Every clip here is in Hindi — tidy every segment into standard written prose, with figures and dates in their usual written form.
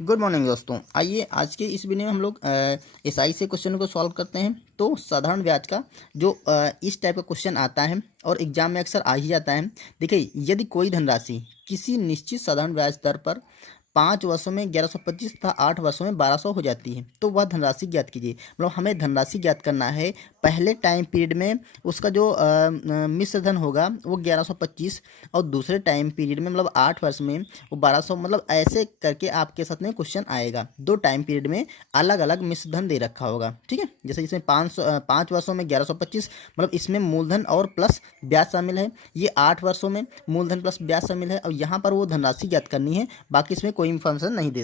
गुड मॉर्निंग दोस्तों। आइए आज के इस वीडियो में हम लोग एसआई से क्वेश्चन को सॉल्व करते हैं। तो साधारण ब्याज का जो इस टाइप का क्वेश्चन आता है और एग्जाम में अक्सर आ ही जाता है। देखिए, यदि कोई धनराशि किसी निश्चित साधारण ब्याज दर पर 5 वर्षों में 1125 तथा 8 वर्षों में 1200 हो जाती है, तो वह धनराशि ज्ञात कीजिए। मतलब हमें धनराशि ज्ञात करना है। पहले टाइम पीरियड में उसका जो मिश्र धन होगा वो 1125 और दूसरे टाइम पीरियड में मतलब 8 वर्ष में वो 1200। मतलब ऐसे करके आपके साथ में क्वेश्चन आएगा। दो टाइम पीरियड में अलग अलग मिश्र धन दे रखा होगा, ठीक है। जैसे इसमें 5 वर्षों में 1125, मतलब इसमें मूलधन और प्लस ब्याज शामिल है। ये 8 वर्षों में मूलधन प्लस ब्याज शामिल है और यहाँ पर वो धनराशि ज्ञात करनी है। बाकी इसमें कोई इन्फॉर्मेशन नहीं दे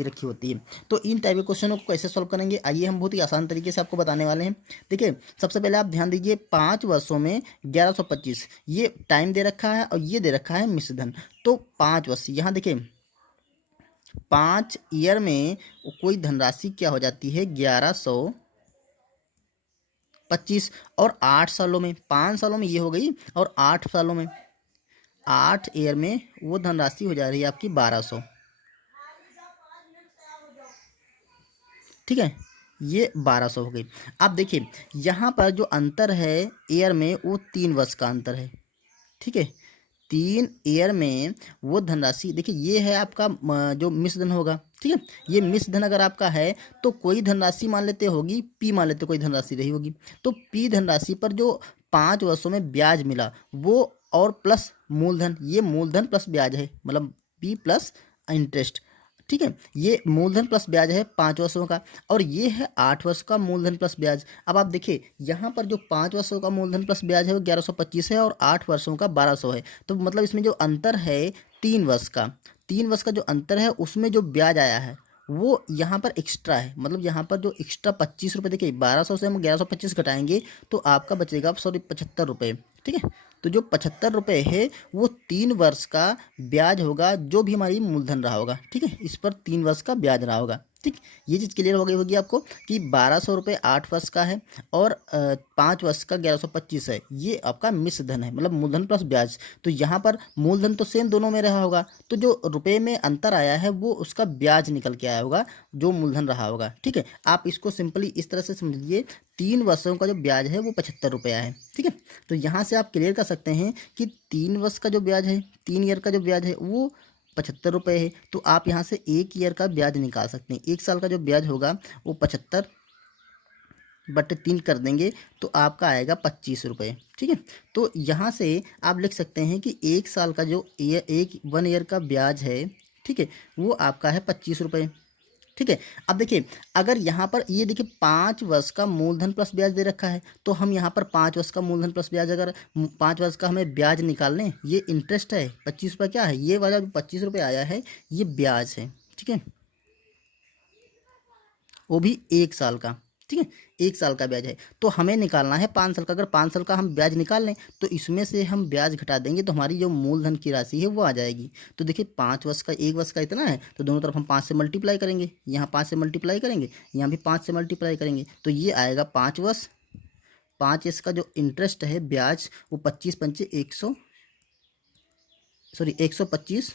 रखी होती है। तो इन टाइप के क्वेश्चनों को कैसे सॉल्व करेंगे, आइए हम बहुत ही आसान तरीके से आपको बताने वाले हैं। देखिए, सबसे पहले आप ध्यान दीजिए, 5 वर्षों में 1125 ये टाइम दे रखा है और ये दे रखा है मिश्र धन। तो 5 वर्ष, यहाँ देखिए 5 ईयर में कोई धनराशि क्या हो जाती है 1125, और 8 सालों में 5 सालों में ये हो गई, और 8 सालों में 8 ईयर में वो धनराशि हो जा रही है आपकी 1200, ठीक है। ये 1200 हो गई। अब देखिए यहाँ पर जो अंतर है ईयर में वो 3 वर्ष का अंतर है, ठीक है। 3 ईयर में वो धनराशि, देखिए ये है आपका जो मिश्र धन होगा, ठीक है। ये मिश्र धन अगर आपका है तो कोई धनराशि मान लेते होगी, पी मान लेते कोई धनराशि रही होगी। तो पी धनराशि पर जो 5 वर्षों में ब्याज मिला वो और प्लस मूलधन, ये मूलधन प्लस ब्याज है, मतलब पी प्लस इंटरेस्ट, ठीक है। ये मूलधन प्लस ब्याज है 5 वर्षों का, और ये है 8 वर्ष का मूलधन प्लस ब्याज। अब आप देखिए यहाँ पर जो 5 वर्षों का मूलधन प्लस ब्याज है वो 1125 है और 8 वर्षों का 1200 है। तो मतलब इसमें जो अंतर है 3 वर्ष का, 3 वर्ष का जो अंतर है उसमें जो ब्याज आया है वो यहाँ पर एक्स्ट्रा है। मतलब यहाँ पर जो एक्स्ट्रा 25 रुपये, देखिए 1200 से हम 1125 घटाएंगे तो आपका बचेगा 75 रुपये, ठीक है। तो जो 75 रुपये है वो 3 वर्ष का ब्याज होगा, जो भी हमारी मूलधन रहा होगा, ठीक है। इस पर 3 वर्ष का ब्याज रहा होगा, ठीक। ये चीज़ क्लियर हो गई होगी आपको कि 1200 रुपये 8 वर्ष का है और 5 वर्ष का 1125 है। ये आपका मिश्र धन है, मतलब मूलधन प्लस ब्याज। तो यहाँ पर मूलधन तो सेम दोनों में रहा होगा, तो जो रुपए में अंतर आया है वो उसका ब्याज निकल के आया होगा जो मूलधन रहा होगा, ठीक है। आप इसको सिंपली इस तरह से समझिए, 3 वर्षों का जो ब्याज है वो 75 रुपया है, ठीक है। तो यहाँ से आप क्लियर कर सकते हैं कि 3 वर्ष का जो ब्याज है, 3 ईयर का जो ब्याज है वो 75 रुपये है। तो आप यहाँ से 1 ईयर का ब्याज निकाल सकते हैं। 1 साल का जो ब्याज होगा वो 75/3 कर देंगे तो आपका आएगा 25 रुपये, ठीक है। तो यहाँ से आप लिख सकते हैं कि 1 साल का जो वन ईयर का ब्याज है, ठीक है, वो आपका है 25 रुपये, ठीक है। अब देखिए अगर यहाँ पर ये देखिए 5 वर्ष का मूलधन प्लस ब्याज दे रखा है, तो हम यहाँ पर 5 वर्ष का मूलधन प्लस ब्याज, अगर 5 वर्ष का हमें ब्याज निकाल लें, ये इंटरेस्ट है 25 रुपये, क्या है ये वाला 25 रुपये आया है ये ब्याज है, ठीक है। वो भी 1 साल का, ठीक है। 1 साल का ब्याज है तो हमें निकालना है 5 साल का। अगर 5 साल का हम ब्याज निकाल लें तो इसमें से हम ब्याज घटा देंगे तो हमारी जो मूलधन की राशि है वो आ जाएगी। तो देखिए 5 वर्ष का, 1 वर्ष का इतना है तो दोनों तरफ हम 5 से मल्टीप्लाई करेंगे, यहाँ 5 से मल्टीप्लाई करेंगे, यहाँ भी 5 से मल्टीप्लाई करेंगे, तो ये आएगा 5 वर्ष। 5 का जो इंटरेस्ट है ब्याज वो 25 पंचे 125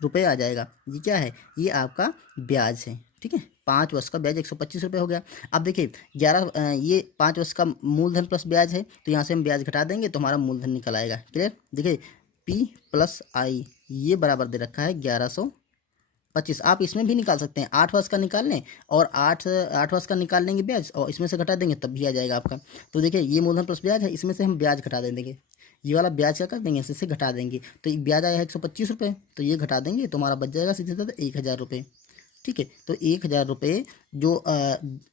रुपये आ जाएगा। ये क्या है, ये आपका ब्याज है, ठीक है। 5 वर्ष का ब्याज 125 रुपये हो गया। अब देखिए ये 5 वर्ष का मूलधन प्लस ब्याज है तो यहाँ से हम ब्याज घटा देंगे तो हमारा मूलधन निकल आएगा। क्लियर, देखिए P प्लस आई ये बराबर दे रखा है 1125। आप इसमें भी निकाल सकते हैं, 8 वर्ष का निकाल लें और 8 वर्ष का निकाल लेंगे ब्याज और इसमें से घटा देंगे तब भी आ जाएगा आपका। तो देखिए ये मूलधन प्लस ब्याज है, इसमें से हम ब्याज घटा देंगे, ये वाला ब्याज क्या कर देंगे, इससे घटा देंगे। तो ब्याज आया है 125 रुपये, तो ये घटा देंगे तो हमारा बच जाएगा सीधे सीधे 1000 रुपये, ठीक है। तो 1000 रुपये जो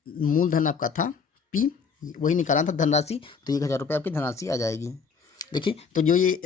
मूलधन आपका था पी, वही निकालना था धनराशि, तो 1000 रुपये आपकी धनराशि आ जाएगी। देखिए तो जो ये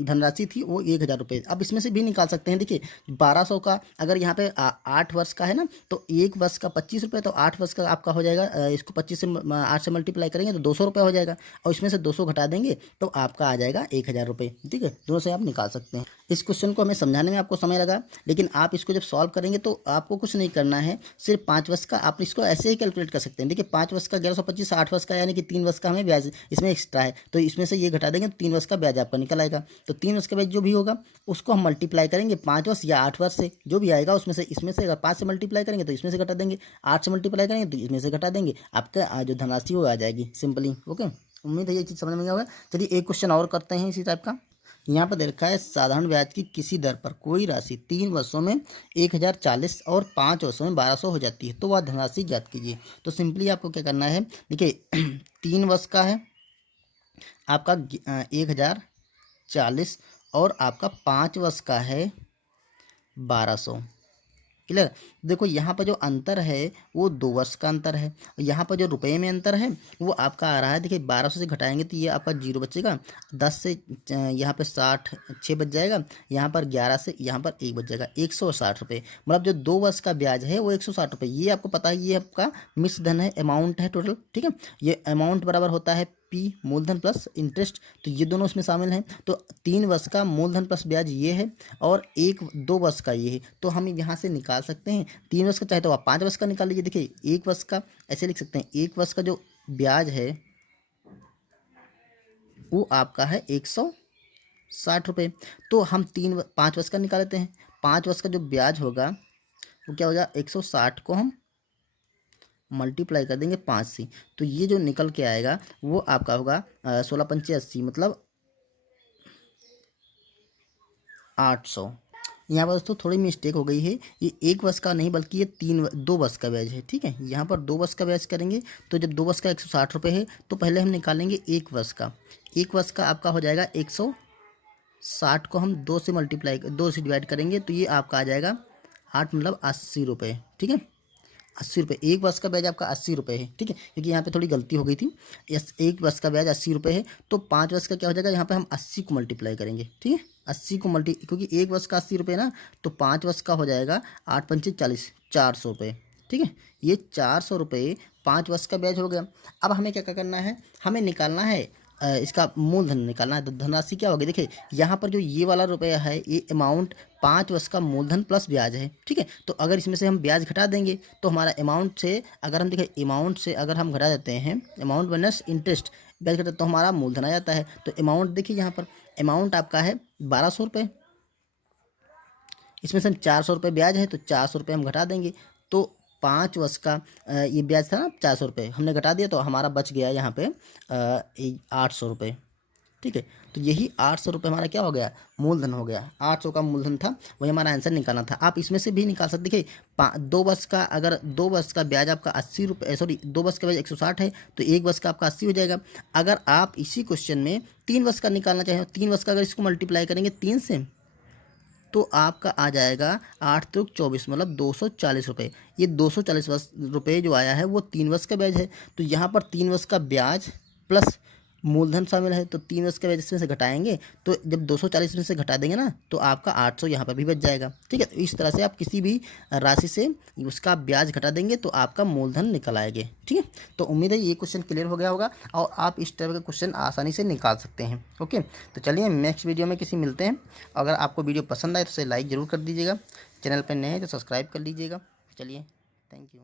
धनराशि थी वो 1000 रुपये। अब इसमें से भी निकाल सकते हैं। देखिए 1200 का अगर यहाँ पे 8 वर्ष का है ना, तो 1 वर्ष का 25 रुपये, तो 8 वर्ष का आपका हो जाएगा, इसको 25 से 8 से मल्टीप्लाई करेंगे तो 200 रुपये हो जाएगा, और इसमें से 200 घटा देंगे तो आपका आ जाएगा 1000 रुपये, ठीक है। दोनों से आप निकाल सकते हैं। इस क्वेश्चन को हमें समझाने में आपको समय लगा, लेकिन आप इसको जब सॉल्व करेंगे तो आपको कुछ नहीं करना है, सिर्फ 5 वर्ष का आप इसको ऐसे ही कैलकुलेट कर सकते हैं। देखिए 5 वर्ष का 1125, 8 वर्ष का यानी कि 3 वर्ष का हमें ब्याज इसमें एक्स्ट्रा है, तो इसमें से ये घटा देंगे तो 3 वर्ष का ब्याज आपका निकल आएगा। तो 3 वर्ष का ब्याज जो भी होगा उसको हम मल्टीप्लाई करेंगे 5 वर्ष या 8 वर्ष से, जो भी आएगा उसमें से, इसमें से अगर 5 से मल्टीप्लाई करेंगे तो इसमें से घटा देंगे, 8 से मल्टीप्लाई करेंगे तो इसमें से घटा देंगे, आपका जो धनराशि वो आ जाएगी सिंपली। ओके, उम्मीद है ये चीज़ समझ में आ होगा। चलिए एक क्वेश्चन और करते हैं इसी टाइप का। यहाँ पर दे रखा है साधारण ब्याज की किसी दर पर कोई राशि 3 वर्षों में 1040 और 5 वर्षों में 1200 हो जाती है, तो वह धनराशि ज्ञात कीजिए। तो सिंपली आपको क्या करना है, देखिए 3 वर्ष का है आपका 1040 और आपका 5 वर्ष का है 1200। क्लियर। देखो यहाँ पर जो अंतर है वो 2 वर्ष का अंतर है, यहाँ पर जो रुपए में अंतर है वो आपका आ रहा है, देखिए 1200 से घटाएंगे तो ये आपका 0 बचेगा, 10 से यहाँ पे 60 6 बच जाएगा, यहाँ पर 11 से यहाँ पर 1 बच जाएगा, 160 रुपये। मतलब जो 2 वर्ष का ब्याज है वो 160 रुपये। ये आपको पता है ये आपका मिश्र धन है, अमाउंट है टोटल, ठीक है। ये अमाउंट बराबर होता है पी मूलधन प्लस इंटरेस्ट, तो ये दोनों उसमें शामिल हैं। तो 3 वर्ष का मूलधन प्लस ब्याज ये है और 2 वर्ष का ये है, तो हम यहाँ से निकाल सकते हैं 3 वर्ष का, चाहे तो आप 5 वर्ष का निकाल लीजिए। देखिए 1 वर्ष का ऐसे लिख सकते हैं, 1 वर्ष का जो ब्याज है वो आपका है 160 रुपये। तो हम 5 वर्ष का निकाल लेते हैं, 5 वर्ष का जो ब्याज होगा वो क्या हो जाएगा, 160 को हम मल्टीप्लाई कर देंगे 5 से, तो ये जो निकल के आएगा वो आपका होगा 16 पंचे 80, मतलब 800। यहाँ पर दोस्तों थोड़ी मिस्टेक हो गई है, ये 1 वर्ष का नहीं बल्कि ये 2 वर्ष का ब्याज है, ठीक है। यहाँ पर 2 वर्ष का ब्याज करेंगे तो जब 2 वर्ष का 160 रुपये है तो पहले हम निकालेंगे 1 वर्ष का। 1 वर्ष का आपका हो जाएगा 160 को हम 2 से डिवाइड करेंगे तो ये आपका आ जाएगा 8 मतलब 80 रुपये, ठीक है। 80 रुपये, 1 वर्ष का ब्याज आपका 80 रुपये है, ठीक है, क्योंकि यहाँ पे थोड़ी गलती हो गई थी। 1 वर्ष का ब्याज 80 रुपये है, तो 5 वर्ष का क्या हो जाएगा, यहाँ पे हम 80 को मल्टीप्लाई करेंगे, ठीक है। 80 को क्योंकि 1 वर्ष का 80 रुपये ना, तो 5 वर्ष का हो जाएगा 8 पंचे 40, 400 रुपये, ठीक है। ये 400 रुपये 5 वर्ष का ब्याज हो गया। अब हमें क्या करना है, हमें निकालना है इसका मूलधन निकालना है। तो धनराशि क्या होगी, देखिए यहाँ पर जो ये वाला रुपया है ये अमाउंट 5 वर्ष का मूलधन प्लस ब्याज है, ठीक है। तो अगर इसमें से हम ब्याज घटा देंगे तो हमारा अमाउंट से, अगर हम देखें अमाउंट से अगर हम घटा देते हैं अमाउंट माइनस इंटरेस्ट ब्याज घटा, तो हमारा मूलधन आ जाता है। तो अमाउंट देखिए यहाँ पर अमाउंट आपका है 1200 रुपये, इसमें से हम 400 रुपये ब्याज है तो 400 रुपये हम घटा देंगे, तो 5 वर्ष का ये ब्याज था ना 400 रुपये, हमने घटा दिया तो हमारा बच गया यहाँ पे 800 रुपये, ठीक है। तो यही 800 रुपये हमारा क्या हो गया, मूलधन हो गया। 800 का मूलधन था, वही हमारा आंसर निकालना था। आप इसमें से भी निकाल सकते, देखिए 2 वर्ष का, अगर 2 वर्ष का ब्याज आपका 80 रुपये, सॉरी 2 वर्ष का ब्याज 160 है तो 1 वर्ष का आपका 80 हो जाएगा। अगर आप इसी क्वेश्चन में 3 वर्ष का निकालना चाहें, 3 वर्ष का अगर इसको मल्टीप्लाई करेंगे 3 से तो आपका आ जाएगा 8 त्रिक 24, मतलब 240 रुपये। ये 240 रुपये जो आया है वो 3 वर्ष का ब्याज है। तो यहाँ पर 3 वर्ष का ब्याज प्लस मूलधन शामिल है, तो 3 वर्ष का ब्याज इसमें से घटाएंगे, तो जब 240 में से घटा देंगे ना तो आपका 800 यहाँ पर भी बच जाएगा, ठीक है। तो इस तरह से आप किसी भी राशि से उसका ब्याज घटा देंगे तो आपका मूलधन निकल आएंगे, ठीक है। तो उम्मीद है ये क्वेश्चन क्लियर हो गया होगा और आप इस तरह के क्वेश्चन आसानी से निकाल सकते हैं। ओके, तो चलिए नेक्स्ट वीडियो में किसी मिलते हैं। अगर आपको वीडियो पसंद आए तो उसे लाइक ज़रूर कर दीजिएगा, चैनल पर नए हैं तो सब्सक्राइब कर लीजिएगा। चलिए, थैंक यू।